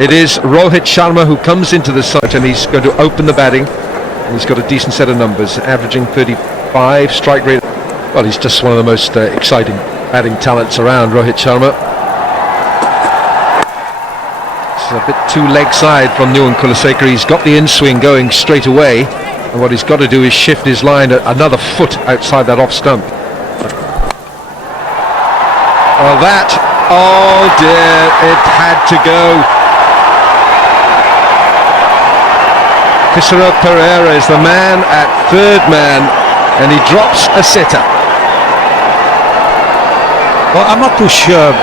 It is Rohit Sharma who comes into the side, and he's going to open the batting. And he's got a decent set of numbers, averaging 35 strike rate. Well, he's just one of the most exciting batting talents around, Rohit Sharma. It's a bit too leg side from Nuwan Kulasekara. He's got the in-swing going straight away, and what he's got to do is shift his line another foot outside that off stump. Well, that, oh dear, it had to go. Kisara Pereira is the man at third man, and he drops a sitter. Well, I'm not too sure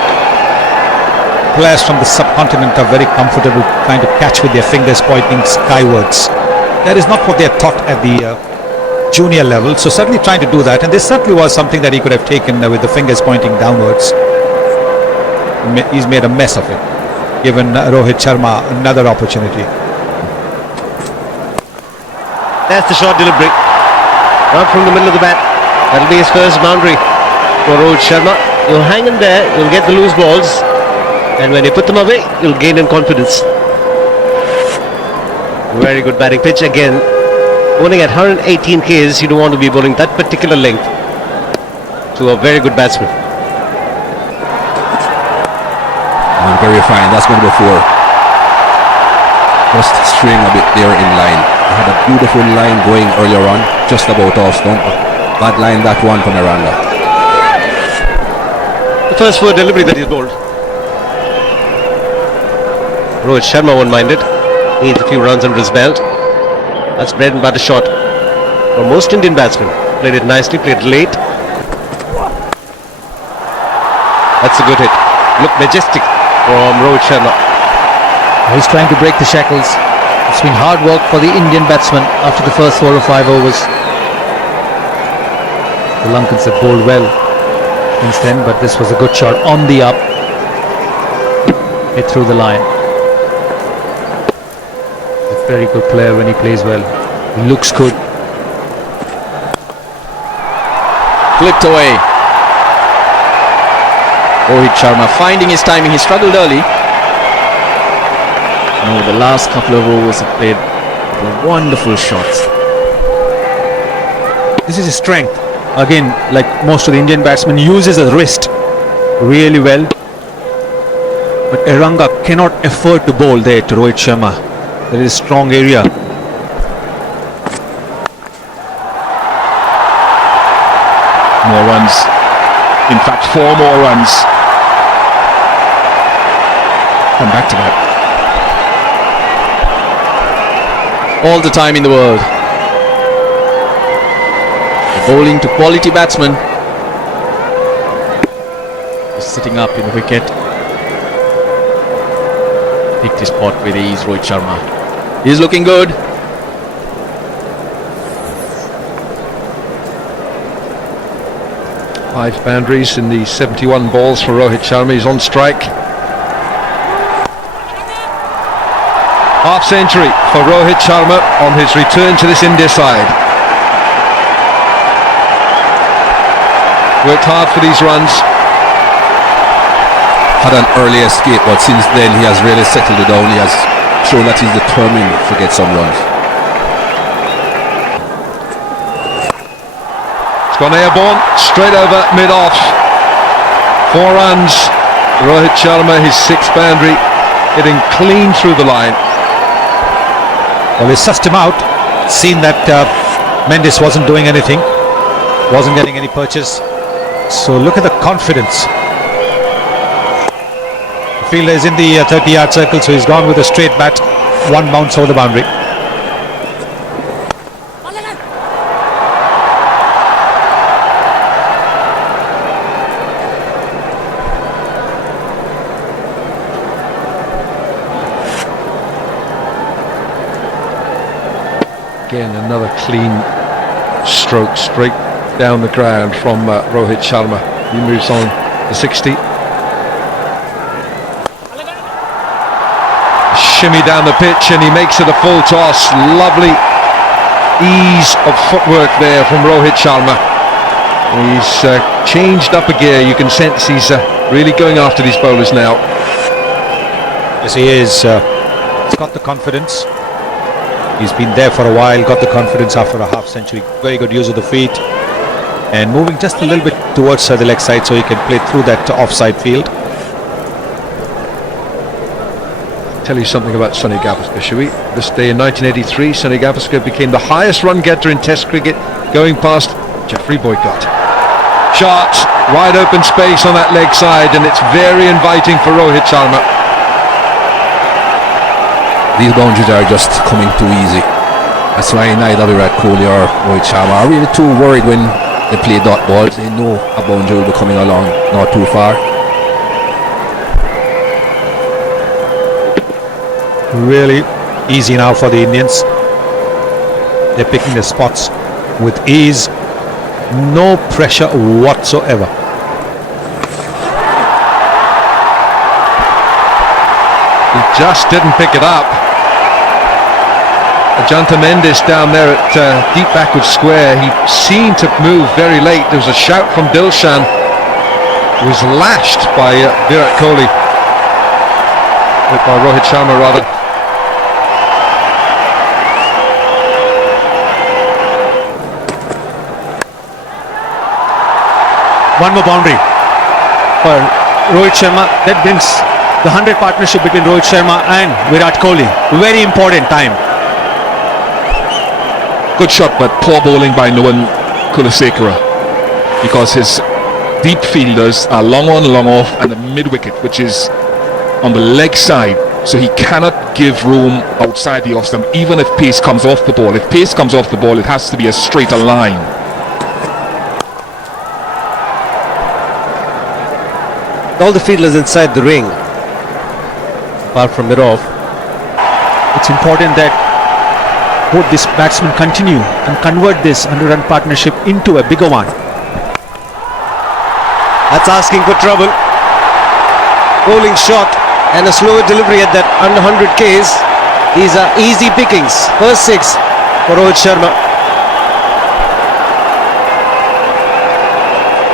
players from the subcontinent are very comfortable trying to catch with their fingers pointing skywards. That is not what they are taught at the junior level, so certainly trying to do that, and this certainly was something that he could have taken with the fingers pointing downwards. He's made a mess of it, given Rohit Sharma another opportunity. That's the short delivery, right from the middle of the bat. That'll be his first boundary for Rohit Sharma. You'll hang in there, you'll get the loose balls, and when you put them away, you'll gain in confidence. Very good batting pitch again. Bowling at 118 Ks, you don't want to be bowling that particular length to a very good batsman. Very fine, that's going to be 4. Just string a bit there in line. He had a beautiful line going earlier on, just about off stump. Bad line that one from Miranda. The first 4 delivery that he's bowled. Rohit Sharma won't mind it. Needs a few runs under his belt. That's bread and butter shot for most Indian batsmen. Played it nicely, played late. That's a good hit. Look majestic from Rohit Sharma. He's trying to break the shackles. It's been hard work for the Indian batsman after the first 4 or 5 overs. The Lankans have bowled well since then, but this was a good shot on the up. Hit through the line. A very good player when he plays well. He looks good. Flipped away. Rohit Sharma finding his timing. He struggled early. No, the last couple of overs he played wonderful shots. This is his strength. Again, like most of the Indian batsmen, uses his wrist really well. But Eranga cannot afford to bowl there to Rohit Sharma. There is a strong area. More runs. In fact, 4 more runs. Come back to that. All the time in the world. Bowling to quality batsmen. He's sitting up in the wicket. Picked his spot with ease, Rohit Sharma. He's looking good. Five boundaries in the 71 balls for Rohit Sharma. He's on strike. Half century for Rohit Sharma on his return to this India side. Worked hard for these runs. Had an early escape, but since then he has really settled it down. He has shown that he's determined to get some runs. It's gone airborne, straight over mid-off. 4 runs. Rohit Sharma, his 6th boundary, hitting clean through the line. Well, he sussed him out, seen that Mendes wasn't doing anything, wasn't getting any purchase. So look at the confidence. The fielder is in the 30-yard circle, so he's gone with a straight bat, 1 bounce over the boundary. Again, another clean stroke straight down the ground from Rohit Sharma. He moves on to 60. Shimmy down the pitch, and he makes it a full toss. Lovely ease of footwork there from Rohit Sharma. He's changed up a gear. You can sense he's really going after these bowlers now. Yes, he is. He's got the confidence. He's been there for a while, got the confidence after a half century. Very good use of the feet. And moving just a little bit towards the leg side so he can play through that offside field. Tell you something about Sonny Gavaskar, shall we? This day in 1983, Sonny Gavaskar became the highest run getter in Test cricket, going past Geoffrey Boycott. Shot, wide open space on that leg side, and it's very inviting for Rohit Sharma. These boundaries are just coming too easy. That's why neither Virat Kohli or Rohit Sharma are really too worried when they play dot balls. They know a boundary will be coming along not too far. Really easy now for the Indians. They're picking the spots with ease. No pressure whatsoever. He just didn't pick it up. Ajanta Mendes down there at deep backward square, he seemed to move very late. There was a shout from Dilshan, who was lashed by Virat Kohli, by Rohit Sharma rather. One more boundary for Rohit Sharma. That brings the 100 partnership between Rohit Sharma and Virat Kohli. Very important time. Good shot, but poor bowling by Nolan Kulasekara, because his deep fielders are long on, long off, and the mid-wicket, which is on the leg side, so he cannot give room outside the off stump, even if pace comes off the ball. If pace comes off the ball, it has to be a straighter line. All the fielders inside the ring, apart from mid-off. It's important that both these batsmen continue and convert this 100-run partnership into a bigger one. That's asking for trouble. Bowling shot and a slower delivery at that under 100 Ks. These are easy pickings. First 6 for Rohit Sharma.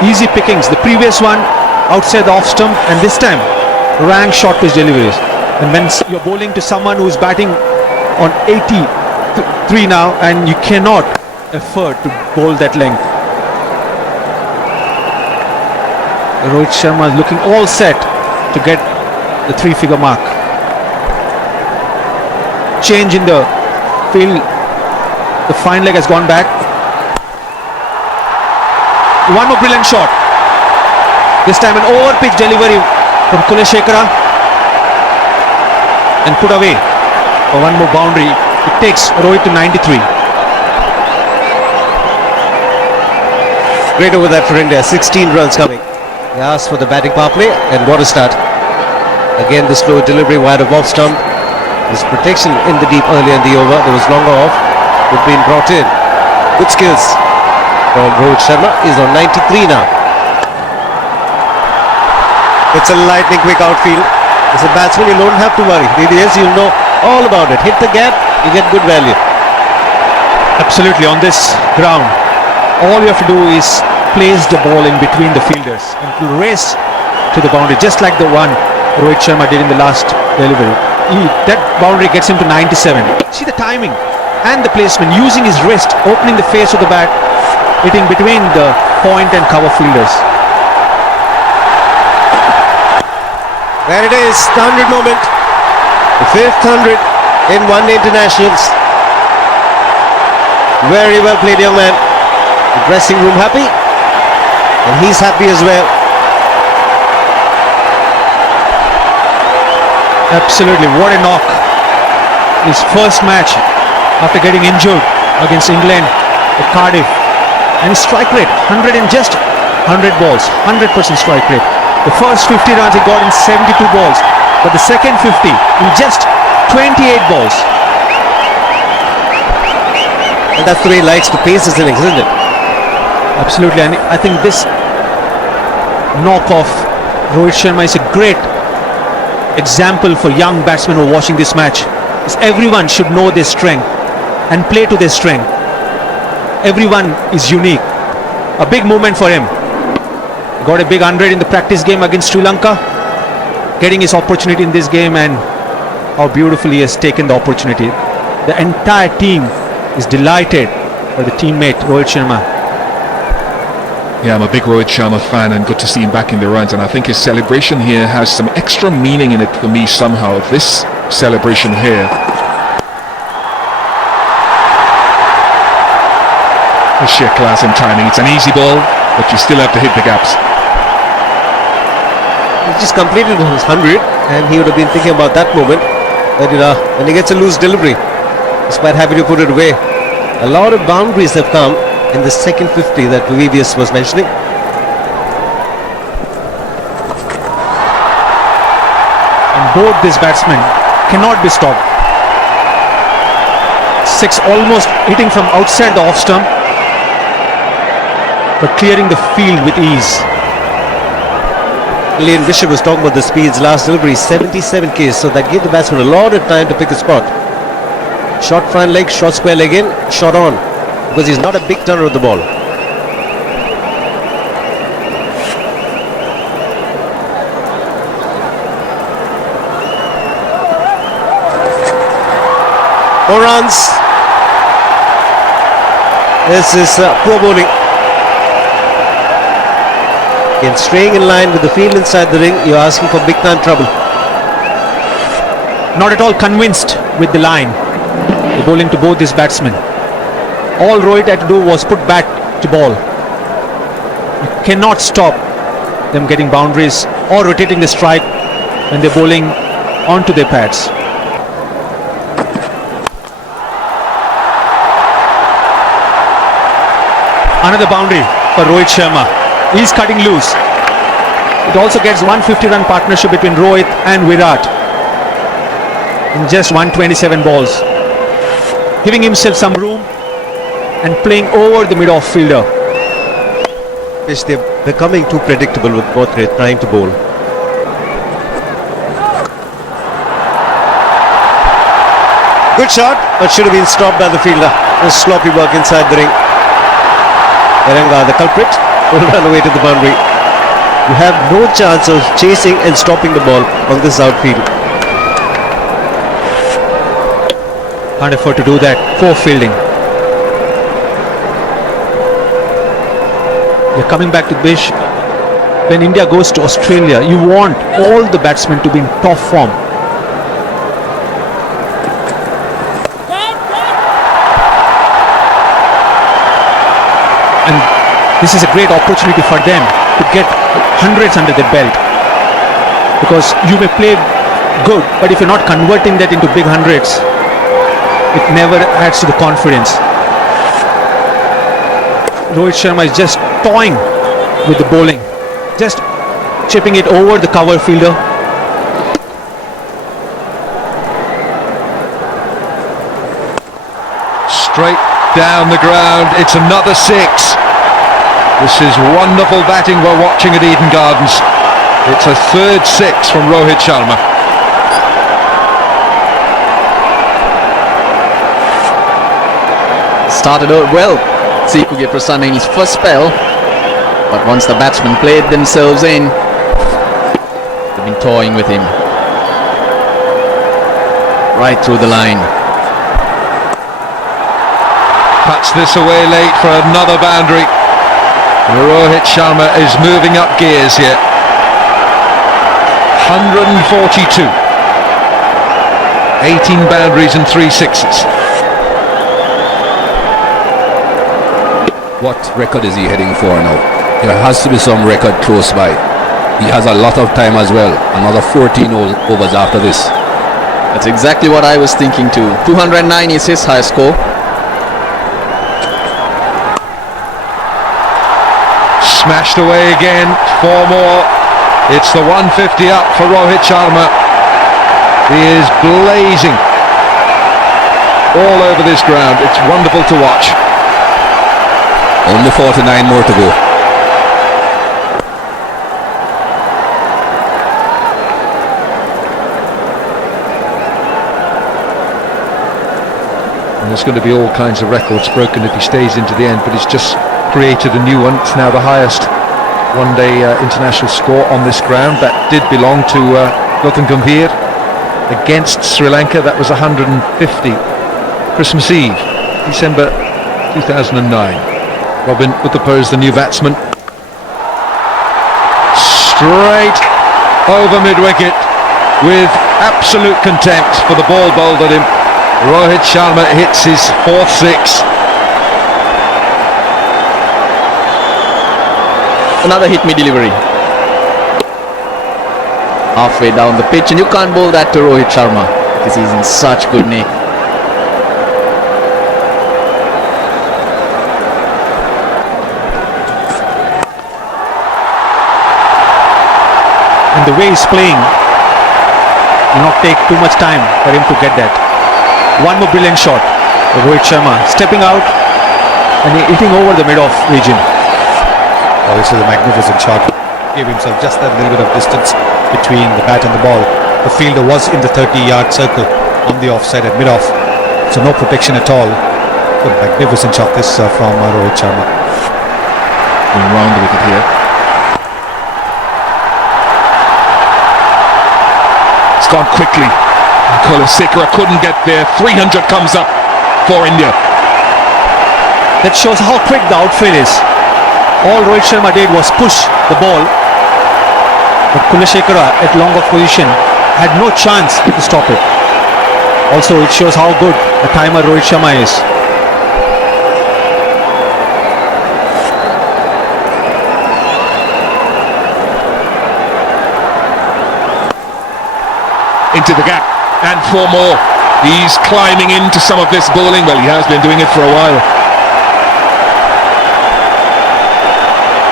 Easy pickings. The previous one outside the off stump, and this time rank short pitch deliveries. And when you're bowling to someone who's batting on 83 now, and you cannot afford to bowl that length. Rohit Sharma is looking all set to get the 3-figure mark. Change in the field. The fine leg has gone back. One more brilliant shot. This time an over-pitch delivery from Kulasekara, and put away for one more boundary. It takes Rohit to 93. Great over that for India. 16 runs coming. They asked for the batting power play, and what a start. Again, the slow delivery wide of off stump. There's protection in the deep earlier in the over. There was longer off. It's been brought in. Good skills from Rohit Sharma. He's on 93 now. It's a lightning quick outfield. As a batsman, you don't have to worry. Really is, you'll know all about it. Hit the gap, you get good value. Absolutely, on this ground, all you have to do is place the ball in between the fielders and to race to the boundary, just like the one Rohit Sharma did in the last delivery. That boundary gets him to 97. See the timing and the placement, using his wrist, opening the face of the bat, hitting between the point and cover fielders. There it is, the 100 moment. The 5th 100 in one-day internationals. Very well played, young man. The dressing room happy, and he's happy as well. Absolutely, what a knock. His first match after getting injured against England at Cardiff. And his strike rate, 100 in just 100 balls, 100% strike rate. The first 50 runs he got in 72 balls, but the second 50 in just 28 balls. And that's the way he likes to pace his innings, isn't it? Absolutely, and I think this knock off Rohit Sharma is a great example for young batsmen who are watching this match. Is everyone should know their strength and play to their strength. Everyone is unique. A big moment for him. Got a big 100 in the practice game against Sri Lanka, getting his opportunity in this game, and how beautifully he has taken the opportunity. The entire team is delighted by the teammate Rohit Sharma. Yeah, I'm a big Rohit Sharma fan, and good to see him back in the runs. And I think his celebration here has some extra meaning in it for me somehow. This celebration here. The sheer class and timing. It's an easy ball, but you still have to hit the gaps. He just completed his 100, and he would have been thinking about that moment. But when he gets a loose delivery, he's quite happy to put it away. A lot of boundaries have come in the second 50 that Vivius was mentioning. And both these batsmen cannot be stopped. 6 almost hitting from outside the off stump, but clearing the field with ease. Lane Bishop was talking about the speeds. Last delivery 77 k's, so that gave the batsman a lot of time to pick a spot. Shot front leg, shot square leg in, shot on, because he's not a big turner of the ball. More runs. This is poor bowling. Again, straying in line with the field inside the ring, you're asking for big time trouble. Not at all convinced with the line. The bowling to both these batsmen. All Rohit had to do was put bat to ball. You cannot stop them getting boundaries or rotating the strike when they're bowling onto their pads. Another boundary for Rohit Sharma. He's cutting loose. It also gets 150 run partnership between Rohit and Virat in just 127 balls, giving himself some room and playing over the mid-off fielder. They're becoming too predictable with what they're trying to bowl. Good shot, but should have been stopped by the fielder. A sloppy work inside the ring. Eranga, the culprit, will run away to the boundary. You have no chance of chasing and stopping the ball on this outfield. Can't afford to do that. Poor fielding. They're coming back to Bish. When India goes to Australia, you want all the batsmen to be in top form. And this is a great opportunity for them to get hundreds under their belt. Because you may play good, but if you're not converting that into big hundreds, it never adds to the confidence. Rohit Sharma is just toying with the bowling, just chipping it over the cover fielder. Straight down the ground, it's another 6. This is wonderful batting we're watching at Eden Gardens. It's a third 6 from Rohit Sharma. Started out well. Sikuge Prasanna in his first spell, but once the batsmen played themselves in, they've been toying with him right through the line. Cuts this away late for another boundary. Rohit Sharma is moving up gears here. 142. 18 boundaries and 3 sixes. What record is he heading for now? There has to be some record close by. He has a lot of time as well. Another 14 overs after this. That's exactly what I was thinking too. 209 is his high score. Smashed away again, 4 more. It's the 150 up for Rohit Sharma. He is blazing all over this ground. It's wonderful to watch. Only 49 more to go. And there's going to be all kinds of records broken if he stays into the end, but he's just created a new one. It's now the highest one-day international score on this ground. That did belong to Gautam Gambhir. against Sri Lanka. That was 150. Christmas Eve, December 2009. Robin Uthappa is the new batsman. Straight over mid-wicket with absolute contempt for the ball bowled at him. Rohit Sharma hits his 4th six. Another hit me delivery. Halfway down the pitch, and you can't bowl that to Rohit Sharma because he's in such good nick. And the way he's playing will not take too much time for him to get that. One more brilliant shot. Rohit Sharma stepping out and hitting over the mid-off region. Oh, this is a magnificent shot. Gave himself just that little bit of distance between the bat and the ball. The fielder was in the 30-yard circle on the offside at mid-off, so no protection at all. A magnificent shot this from Rohit Sharma. Going round the wicket here. It's gone quickly. Kulasekara couldn't get there. 300 comes up for India. That shows how quick the outfield is. All Rohit Sharma did was push the ball, but Kulasekara at long off position had no chance to stop it. Also, it shows how good a timer Rohit Sharma is. Into the gap, and 4 more. He's climbing into some of this bowling. Well, he has been doing it for a while.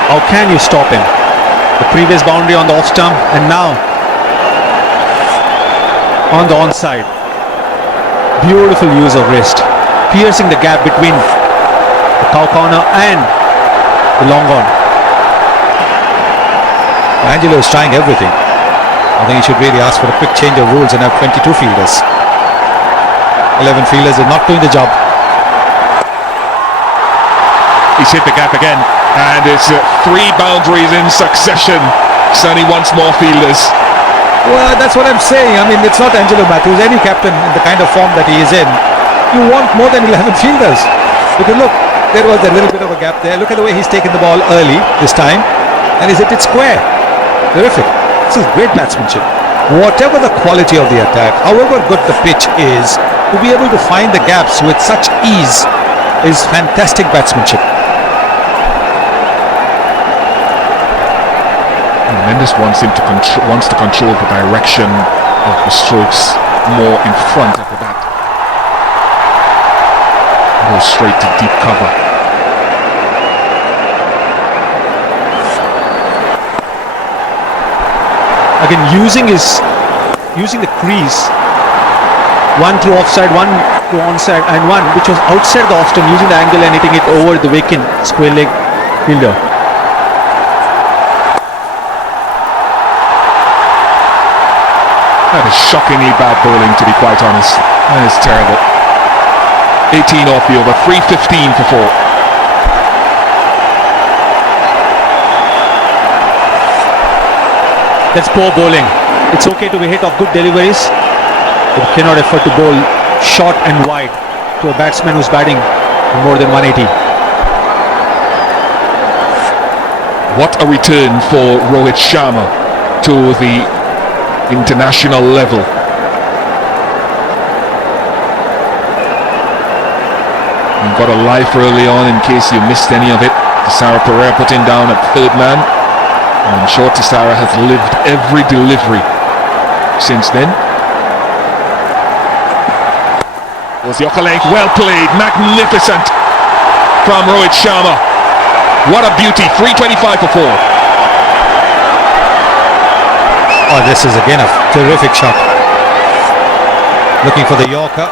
How can you stop him? The previous boundary on the off stump, and now on the onside. Beautiful use of wrist, piercing the gap between the cow corner and the long on. Angelo is trying everything. I think he should really ask for a quick change of rules and have 22 fielders. 11 fielders is not doing the job. He's hit the gap again, and it's 3 boundaries in succession. Sonny wants more fielders. Well, that's what I'm saying. I mean, it's not Angelo Matthews. Any captain in the kind of form that he is in, you want more than 11 fielders. Because look, there was a little bit of a gap there. Look at the way he's taken the ball early this time, and he's hit it square. Terrific. This is great batsmanship. Whatever the quality of the attack, however good the pitch is, to be able to find the gaps with such ease is fantastic batsmanship. Mendes wants to control the direction of the strokes more in front of the bat. Go straight to deep cover. Again, using the crease, one to offside, one to onside, and one which was outside the off stump, using the angle and hitting it over the vacant square leg fielder. That is shockingly bad bowling, to be quite honest. That is terrible. 18 off the over, 3:15 for 4. That's poor bowling. It's okay to be hit off good deliveries, but you cannot afford to bowl short and wide to a batsman who's batting more than 180. What a return for Rohit Sharma to the international level. You got a life early on in case you missed any of it. Tisara Pereira put him down at 3rd man, and I'm sure Tisara has lived every delivery since then. Was Yorker length, well played, magnificent from Rohit Sharma. What a beauty, 325 for 4. Oh, this is again a terrific shot. Looking for the Yorker,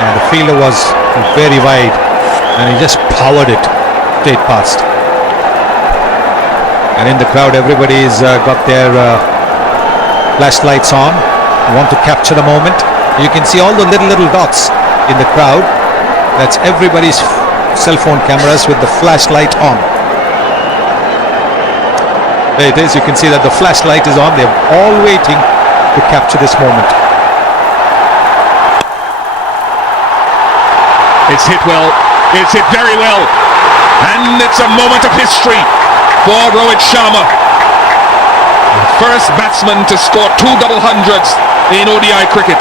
and the fielder was very wide, and he just powered it straight past. And in the crowd, everybody's got their flashlights on, want to capture the moment. You can see all the little dots in the crowd. That's everybody's cell phone cameras with the flashlight on. There it is. You can see that the flashlight is on. They're all waiting to capture this moment. It's hit well. It's hit very well. And it's a moment of history for Rohit Sharma. First batsman to score 2 double hundreds in ODI cricket.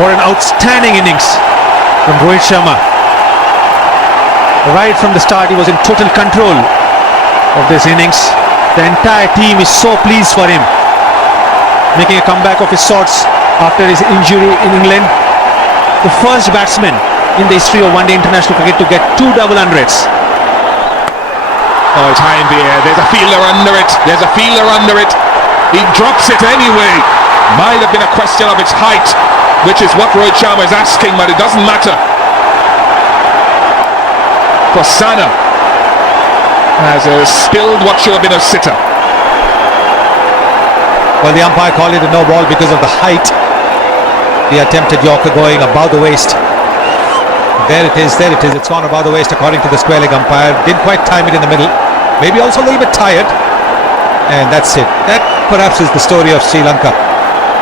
What an outstanding innings from Rohit Sharma. Right from the start, he was in total control of this innings. The entire team is so pleased for him, making a comeback of his sorts after his injury in England. The first batsman in the history of one-day international cricket to get 2 double hundreds. Oh, it's high in the air. There's a fielder under it. There's a fielder under it. He drops it anyway. Might have been a question of its height, which is what Rohit Sharma is asking, but it doesn't matter. Prasanna has spilled what should have been a sitter. Well, the umpire called it a no ball because of the height. The attempted Yorker going above the waist. There it is, there it is. It's gone above the waist according to the square leg umpire. Didn't quite time it in the middle. Maybe also a little bit tired. And that's it. That perhaps is the story of Sri Lanka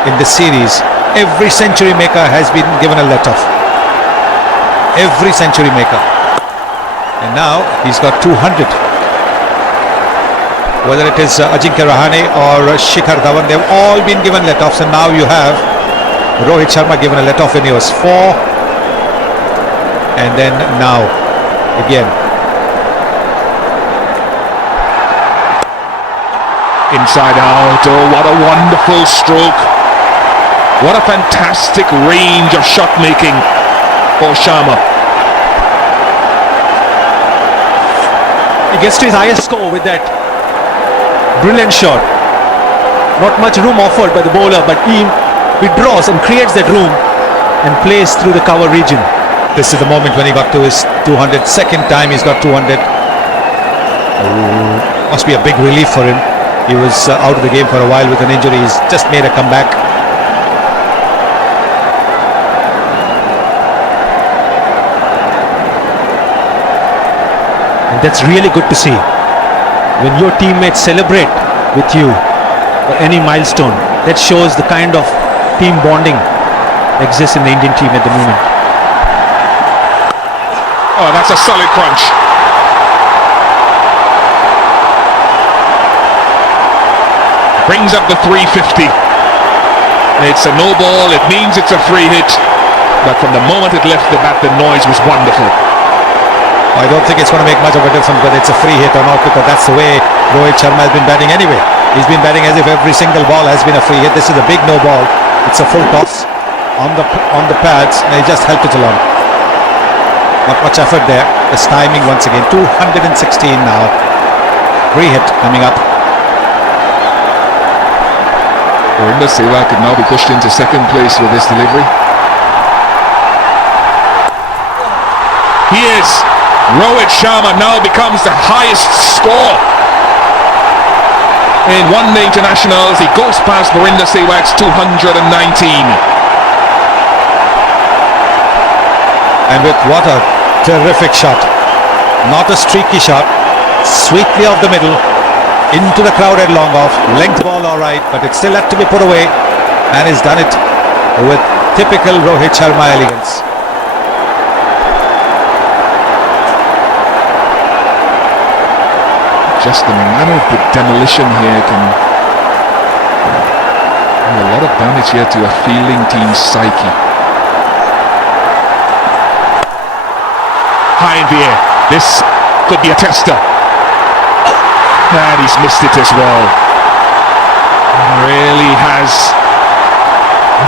in this series. Every century maker has been given a let-off. Every century maker. And now he's got 200. Whether it is Ajinkya Rahane or Shikhar Dhawan, they've all been given let-offs, and now you have Rohit Sharma given a let-off when he was 4. And then now again. Inside out. Oh, what a wonderful stroke. What a fantastic range of shot making for Sharma. He gets to his highest score with that brilliant shot. Not much room offered by the bowler, but he withdraws and creates that room and plays through the cover region. This is the moment when he got to his 200. Second time he's got 200. Must be a big relief for him. He was out of the game for a while with an injury. He's just made a comeback. And that's really good to see. When your teammates celebrate with you for any milestone, that shows the kind of team bonding exists in the Indian team at the moment. Oh, that's a solid crunch. Brings up the 350. It's a no ball. It means it's a free hit. But from the moment it left the bat, the noise was wonderful. I don't think it's going to make much of a difference whether it's a free hit or not, because that's the way Rohit Sharma has been batting anyway. He's been batting as if every single ball has been a free hit. This is a big no ball. It's a full toss on the pads, and he just helped it along. Not much effort there. It's timing once again. 216 now. Free hit coming up. Virinder Sehwag could now be pushed into second place with this delivery. He is. Rohit Sharma now becomes the highest score in one-day internationals. He goes past Virinder Sehwag's 219. And with what a terrific shot. Not a streaky shot. Sweetly off the middle. Into the crowded long off. Length ball all right, but it's still had to be put away. And he's done it with typical Rohit Sharma elegance. Just the manner of the demolition here can do a lot of damage here to a fielding team's psyche. High in the air. This could be a tester. And he's missed it as well. Really has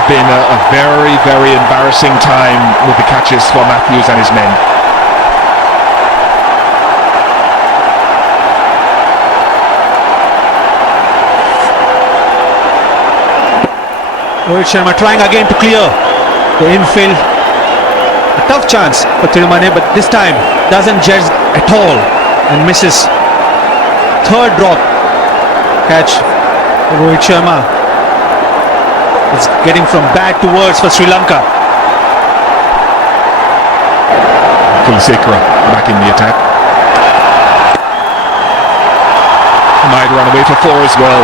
been a very, very embarrassing time with the catches for Matthews and his men. Rohit Sharma trying again to clear the infield. A tough chance for Tirumane, but this time doesn't judge at all and misses. Third drop catch for Rohit Sharma. It's getting from bad to worse for Sri Lanka. Kulasekara back in the attack. might run away for 4 as well.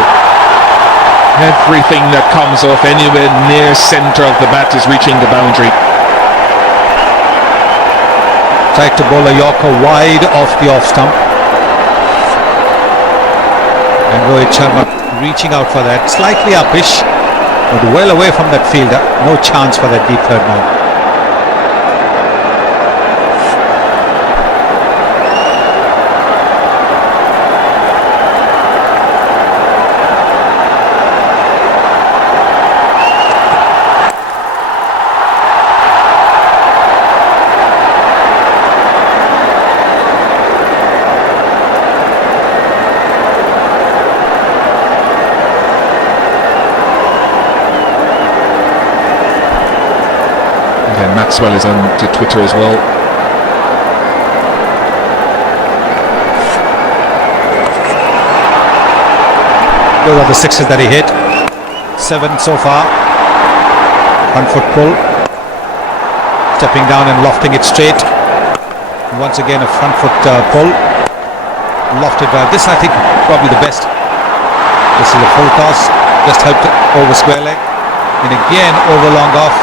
Everything that comes off anywhere near centre of the bat is reaching the boundary. Tried to bowl a Yorker wide off the off stump. And Rohit Sharma reaching out for that. Slightly upish, but well away from that fielder. No chance for that deep third man. Maxwell is on to Twitter as well. Those are the sixes that he hit. 7 so far. 1 foot pull. Stepping down and lofting it straight. Once again a front foot pull. Lofted well. This I think probably the best. This is a full toss. Just helped it over square leg. And again over long off.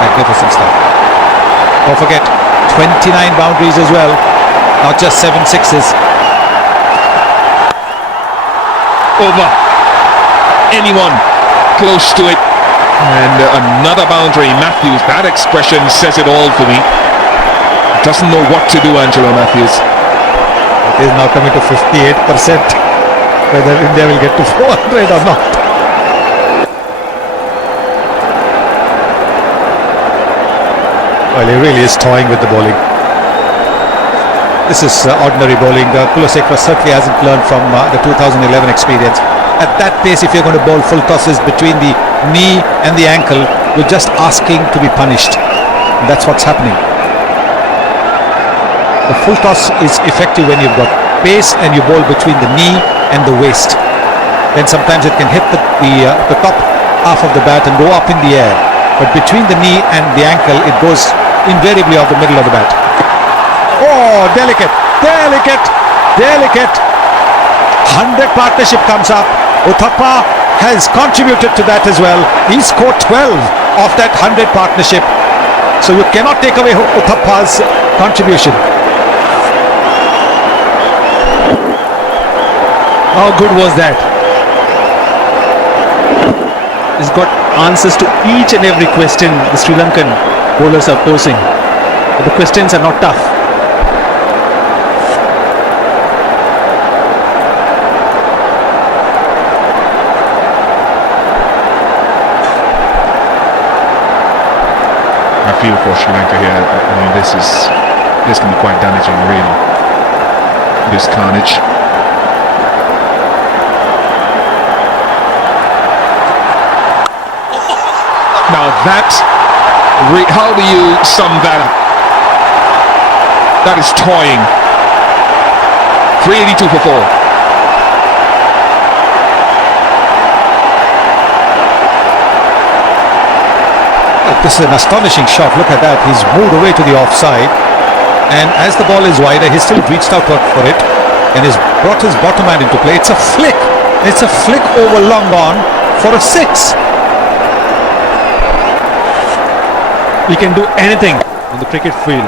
Magnificent stuff. Don't forget 29 boundaries as well, not just 7 sixes. Over anyone close to it, and another boundary. Matthews, that expression says it all for me. Doesn't know what to do, Angelo Matthews. It is now coming to 58%. Whether India will get to 400 or not. Well, he really is toying with the bowling. This is ordinary bowling. Kulasekara certainly hasn't learned from the 2011 experience. At that pace, if you're going to bowl full tosses between the knee and the ankle, you're just asking to be punished. And that's what's happening. The full toss is effective when you've got pace and you bowl between the knee and the waist. Then sometimes it can hit the top half of the bat and go up in the air. But between the knee and the ankle, it goes invariably off the middle of the bat. Oh, delicate, delicate, delicate. 100 partnership comes up. Uthappa has contributed to that as well. He scored 12 of that 100 partnership. So you cannot take away Uthappa's contribution. How good was that? He's got answers to each and every question the Sri Lankan bowlers are posing. But the questions are not tough. I feel for Sri Lanka here. I mean, this can be quite damaging, really. This carnage. Now how do you sum that up? That is toying. 382 for 4. This is an astonishing shot. Look at that. He's moved away to the offside. And as the ball is wider, he's still reached out for it. And has brought his bottom hand into play. It's a flick. It's a flick over long on for a 6. He can do anything on the cricket field.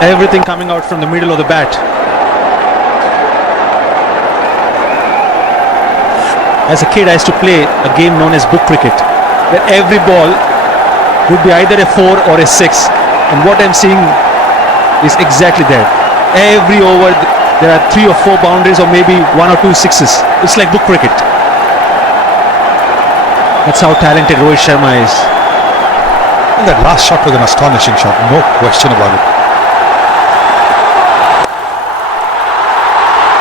Everything coming out from the middle of the bat. As a kid, I used to play a game known as book cricket, where every ball would be either a 4 or a 6. And what I'm seeing is exactly that. Every over, there are 3 or 4 boundaries or maybe 1 or 2 sixes. It's like book cricket. That's how talented Rohit Sharma is. And that last shot was an astonishing shot, no question about it.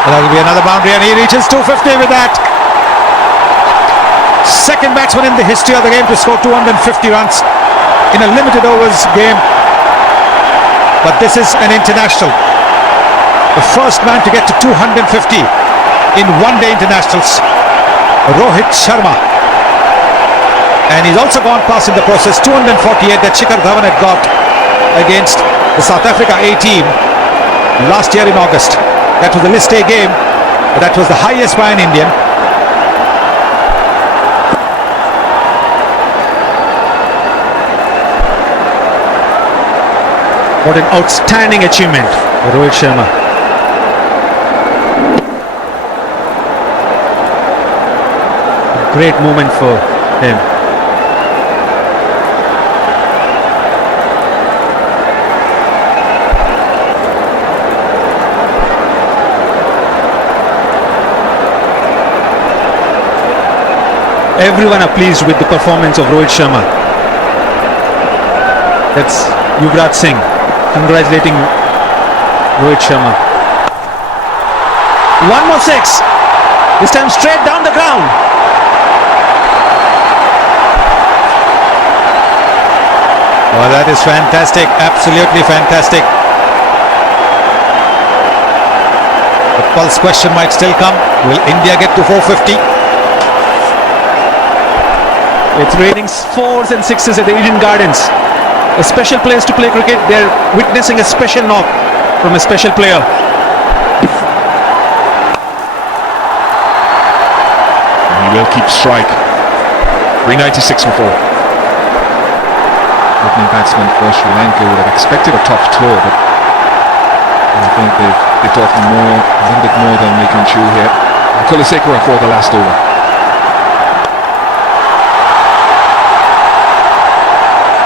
And that will be another boundary, and he reaches 250 with that. Second batsman in the history of the game to score 250 runs in a limited overs game. But this is an international. The first man to get to 250 in one-day internationals, Rohit Sharma. And he's also gone past in the process 248 that Shikhar Dhawan had got against the South Africa A team last year in August. That was a list A game, but that was the highest by an Indian. What an outstanding achievement by Rohit Sharma. A great moment for him. Everyone are pleased with the performance of Rohit Sharma. That's Yuvraj Singh congratulating Rohit Sharma. One more six. This time straight down the ground. Oh, that is fantastic. Absolutely fantastic. The pulse question might still come. Will India get to 450? It's raining fours and sixes at the Eden Gardens. A special place to play cricket. They're witnessing a special knock from a special player. He will keep strike. 396 for 4. Opening batsman for Sri Lanka would have expected a tough tour, but I think they've thought a little bit more than they can chew here. Kulasekara for the last over.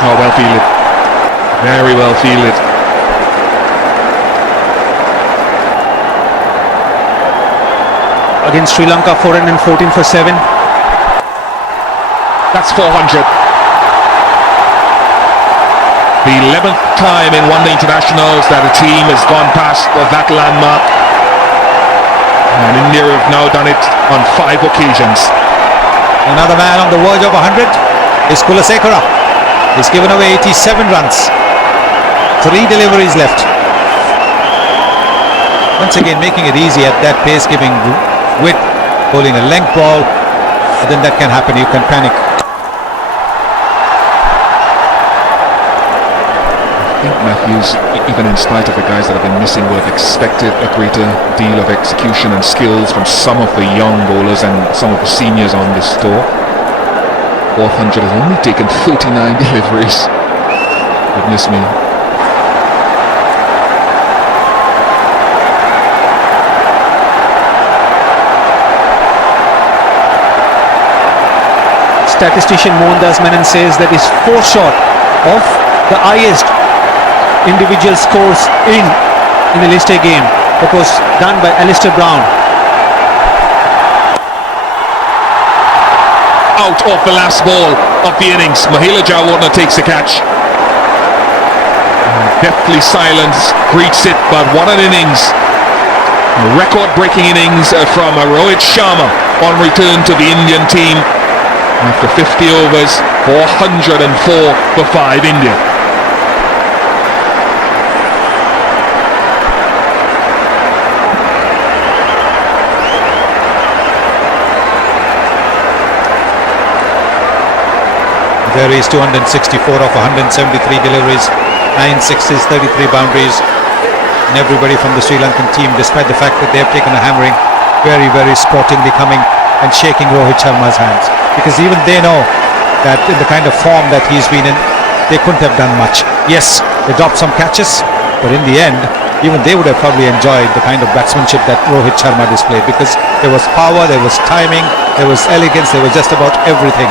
Oh, well fielded. Very well fielded. Against Sri Lanka, 414 for 7. That's 400. The 11th time in one-day internationals that a team has gone past that landmark. And India have now done it on 5 occasions. Another man on the verge of 100 is Kulasekara. He's given away 87 runs. 3 deliveries left. Once again making it easy at that pace, giving width, bowling a length ball. But then that can happen, you can panic. I think Matthews, even in spite of the guys that have been missing, would have expected a greater deal of execution and skills from some of the young bowlers and some of the seniors on this tour. 400 has only taken 39 deliveries. Goodness me. Statistician Mohandas Menon says that is 4 short of the highest individual scores in the list A game that was done by Alistair Brown. Out of the last ball of the innings. Mahela Jayawardene takes the catch. Deathly silence greets it, but what an innings. A record-breaking innings from Rohit Sharma on return to the Indian team. After 50 overs, 404 for 5 India. There is 264 of 173 deliveries, 9 sixes, 33 boundaries. And everybody from the Sri Lankan team, despite the fact that they have taken a hammering, very, very sportingly coming and shaking Rohit Sharma's hands. Because even they know that in the kind of form that he's been in, they couldn't have done much. Yes, they dropped some catches, but in the end, even they would have probably enjoyed the kind of batsmanship that Rohit Sharma displayed, because there was power, there was timing, there was elegance, there was just about everything